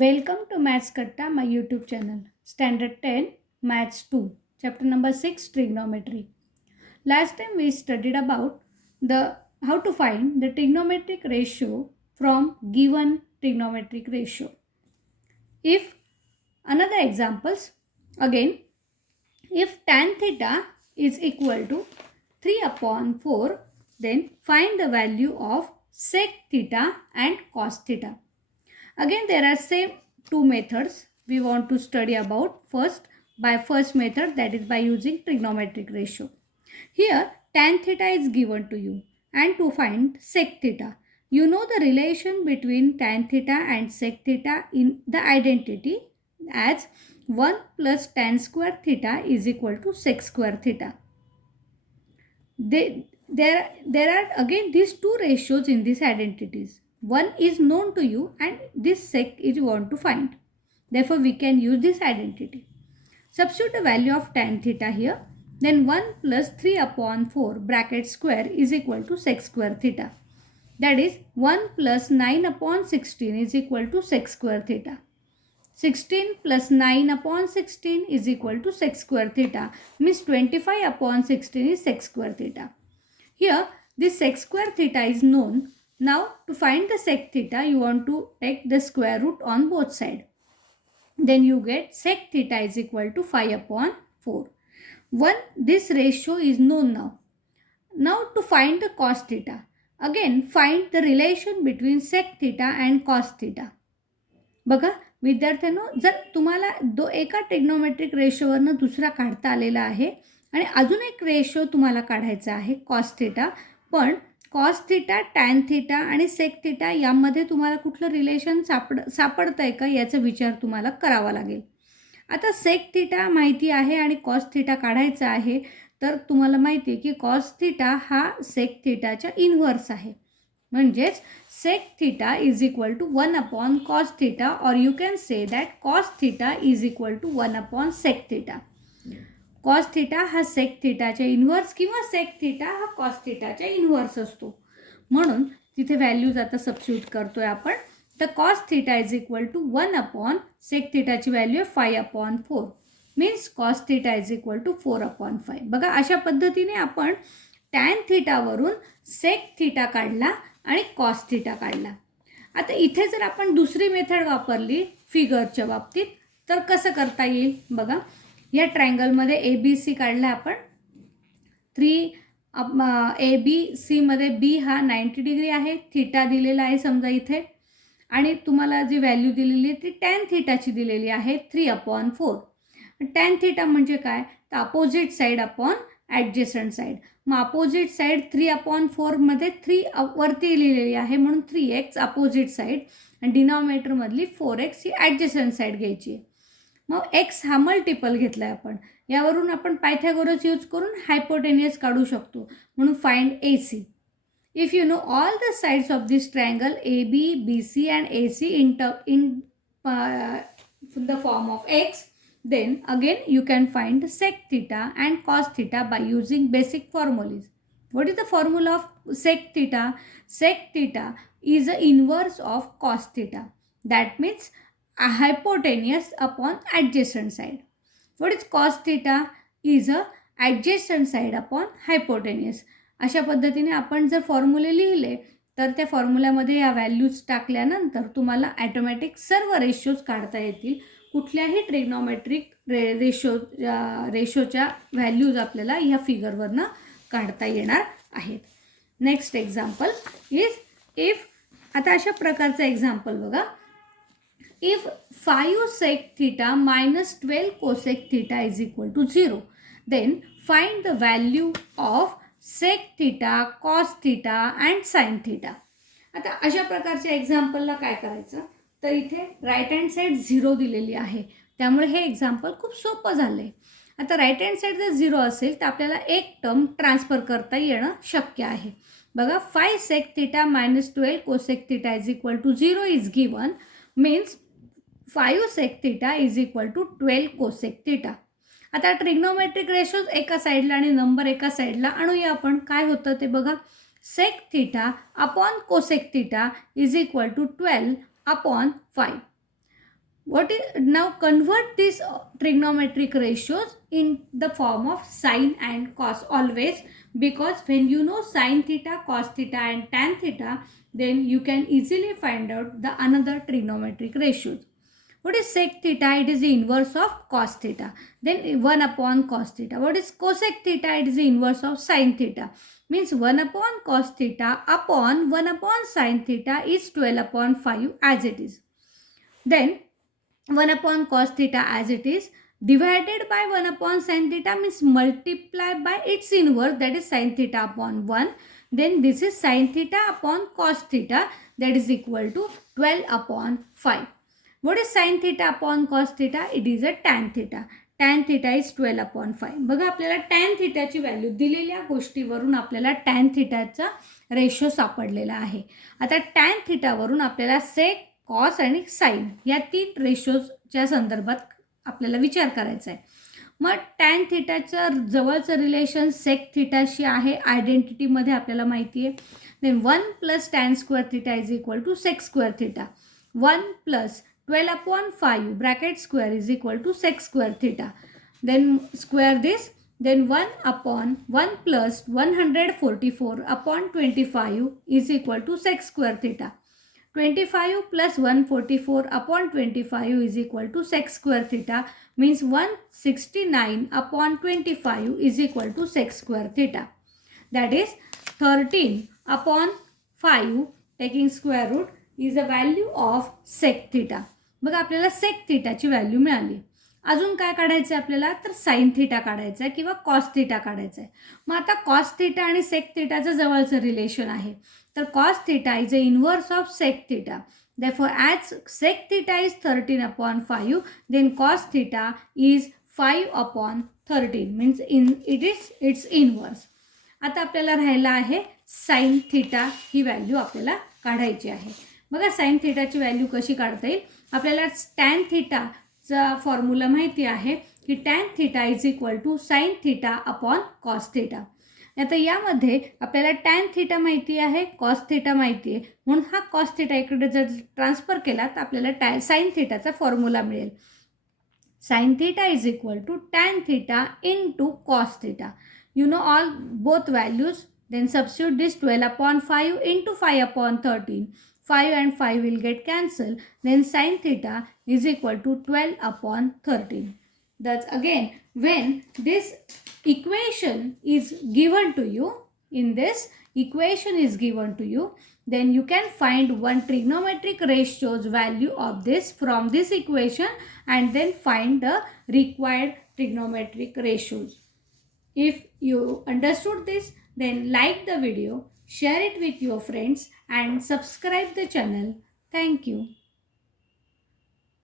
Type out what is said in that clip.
Welcome to Maths Katta, my YouTube channel. Standard 10, Maths 2, Chapter number 6, Trigonometry. Last time we studied about the how to find the trigonometric ratio from given trigonometric ratio. If another examples, again, if tan theta is equal to 3 upon 4, then find the value of sec theta and cos theta. Again, there are same two methods we want to study about. First method, that is by using trigonometric ratio. Here tan theta is given to you, and to find sec theta, you know the relation between tan theta and sec theta in the identity as 1 plus tan square theta is equal to sec square theta. There are again these two ratios in these identities. One is known to you and this sec is you want to find. Therefore, we can use this identity. Substitute the value of tan theta here. Then 1 plus 3 upon 4 bracket square is equal to sec square theta. That is 1 plus 9 upon 16 is equal to sec square theta. 16 plus 9 upon 16 is equal to sec square theta. Means 25 upon 16 is sec square theta. Here this sec square theta is known. Now to find the sec theta, you want to take the square root on both sides. Then you get sec theta is equal to 5 upon 4. This ratio is known now. Now to find the cos theta. Again find the relation between sec theta and cos theta. बघा विद्यार्थ्यांनो, जर तुम्हाला एका trigonometric रेशोवरनं दुसरा काढता आलेला आहे आणि अजून एक रेशो तुम्हाला काढायचा आहे कॉस थिटा, पण कॉस थिटा, टॅन थिटा आणि सेक थिटा यामध्ये तुम्हाला कुठलं रिलेशन सापडतं आहे का याचा विचार तुम्हाला करावा लागेल. आता सेक थिटा माहिती आहे आणि कॉस थिटा काढायचा आहे, तर तुम्हाला माहिती आहे की कॉस थिटा हा सेक थिटाच्या इन्व्हर्स आहे. म्हणजेच sec theta is equal to 1 upon cos theta, or you can say that cos theta is equal to 1 upon sec theta. Cos theta हा sec theta च्या इन्व्हर्स किंवा sec theta हा cos theta च्या inverse असतो. म्हणून तिथे values आता substitute करतोय आपण. तर cos theta is equal to 1 upon sec theta ची value 5 upon 4. Means cos theta is equal to 4 upon 5. बघा अशा पद्धतीने आपण tan theta वरून sec theta काढला आणि कॉस थिटा काढला. आता इथे जर आपण दुसरी मेथड वापरली फिगरच्या बाबतीत तर कसं करता येईल बघा. या ट्रायंगलमध्ये ए बी सी काढला आपण. 3 ए बी सीमध्ये बी हा 90 डिग्री आहे, थिटा दिलेला आहे समजा इथे, आणि तुम्हाला जी व्हॅल्यू दिलेली आहे ती टॅन थिटाची दिलेली आहे 3 upon 4. टॅन थिटा म्हणजे काय, तर opposite side upon adjacent side. मग अपोजिट साईड 3 upon 4 मध्ये 3 वरती लिहिलेली आहे म्हणून 3x अपोजिट साईड, आणि डिनॉमिनेटरमधली 4x ही ॲडजस्टंट साईड घ्यायची आहे. मग x हा मल्टिपल घेतला आहे आपण. यावरून आपण पायथागोरस यूज करून हायपोटेनियस काढू शकतो. म्हणून find AC. If you know all the sides of this triangle AB, BC and AC in the form of x, then again you can find sec theta and cos theta by using basic formulas. What is the formula of sec theta? Sec theta is the inverse of cos theta. That means a hypotenuse upon adjacent side. What is cos theta? Is a adjacent side upon hypotenuse. अशा पद्धतीने आपण जर फॉर्म्युले लिहिले तर त्या फॉर्म्युल्यामध्ये या values टाकल्यानंतर तुम्हाला ऑटोमॅटिक सर्व रेशोज काढता येतील. कुठल्याही ट्रिग्नोमेट्रिक रेशोच्या व्हॅल्यूज आपल्याला ह्या फिगरवरनं काढता येणार आहेत. नेक्स्ट एक्झाम्पल इज इफ, आता अशा प्रकारचं एक्झाम्पल बघा. If 5 sec theta minus 12 cosec theta is equal to 0, then find the value of sec theta, cos theta and sin theta. आता अशा प्रकारच्या एक्झाम्पलला काय करायचं, तर इथे राईट हँड साईड 0 दिलेली आहे, त्यामुळे हे एक्झाम्पल खूप सोपं झालं आहे. आता राईट हँड साईड जर 0 असेल तर आपल्याला एक टर्म ट्रान्सफर करता येणं शक्य आहे. बघा 5 sec theta minus 12 cosec theta is equal to 0 is given, means 5 sec theta is equal to 12 cosec theta. आता ट्रिग्नोमेट्रिक रेशोज एका साईडला आणि नंबर एका साईडला आणूया आपण. काय होतं ते बघा. sec theta upon cosec theta is equal to 12 upon 5. what is now convert these trigonometric ratios in the form of sine and cos always, because when you know sine theta, cos theta and tan theta, then you can easily find out the another trigonometric ratios. What is sec theta? It is the inverse of cos theta. Then 1 upon cos theta. What is cosec theta? It is the inverse of sin theta. Means 1 upon cos theta upon 1 upon sin theta is 12 upon 5 as it is. Then 1 upon cos theta as it is divided by 1 upon sin theta means multiply by its inverse, that is sin theta upon 1. Then this is sin theta upon cos theta, that is equal to 12 upon 5. What is sin theta upon cos theta? It is a tan theta. Tan theta is 12 upon 5. बघा आपल्याला tan थीटाची value दिलेल्या गोष्टीवरून आपल्याला tan थीटाचा ratio सापडलेला आहे. आता tan थीटावरून आपल्याला सेक, cos आणि साइन या 3 रेशोच्या संदर्भात आपल्याला विचार करायचा आहे. मग टॅन थीटाचं जवळचं रिलेशन सेक थीटाशी आहे, आयडेंटिटीमध्ये आपल्याला माहिती आहे. Then 1 plus tan square theta is equal to sec square theta. 1 plus 12 upon 5 bracket square is equal to sec square theta. Then square this. Then 1 upon 1 plus 144 upon 25 is equal to sec square theta. 25 plus 144 upon 25 is equal to sec square theta, means 169 upon 25 is equal to sec square theta. That is 13 upon 5 taking square root is the value of sec theta. बघा आपल्याला सेक थीटाची value मिळाली. अजून काय काढायचं आहे आपल्याला, तर sine theta काढायचा आहे किंवा कॉस थीटा काढायचा आहे. मग आता कॉस थीटा आणि सेक थीटाचं जवळचं रिलेशन आहे, तर cos theta is a inverse of sec theta. Therefore, as sec theta is 13 upon 5, then cos theta is 5 upon 13, means its inverse. आता आपल्याला राहिला आहे साइन थीटा ही व्हॅल्यू आपल्याला काढायची आहे. बघा साइन थीटाची व्हॅल्यू कशी काढता येईल. आपल्याला टॅन थीटाचा फॉर्म्युला माहिती आहे की tan theta is equal to sine theta upon cos theta. आता यामध्ये आपल्याला टॅन थीटा माहिती आहे, कॉस थीटा माहिती आहे, म्हणून हा कॉस थीटा इकडे जर ट्रान्सफर केला तर आपल्याला साइन थीटाचा फॉर्म्युला मिळेल. Sine theta is equal to tan theta into cos theta. You know all both values. Then substitute this 12 upon 5 into 5 upon 13. 5 and 5 will get cancelled. Then sin theta is equal to 12 upon 13. That's again when this equation is given to you, in this equation is given to you, then you can find one trigonometric ratio's value of this from this equation and then find the required trigonometric ratios. If you understood this, then like the video, share it with your friends and subscribe the channel. Thank you.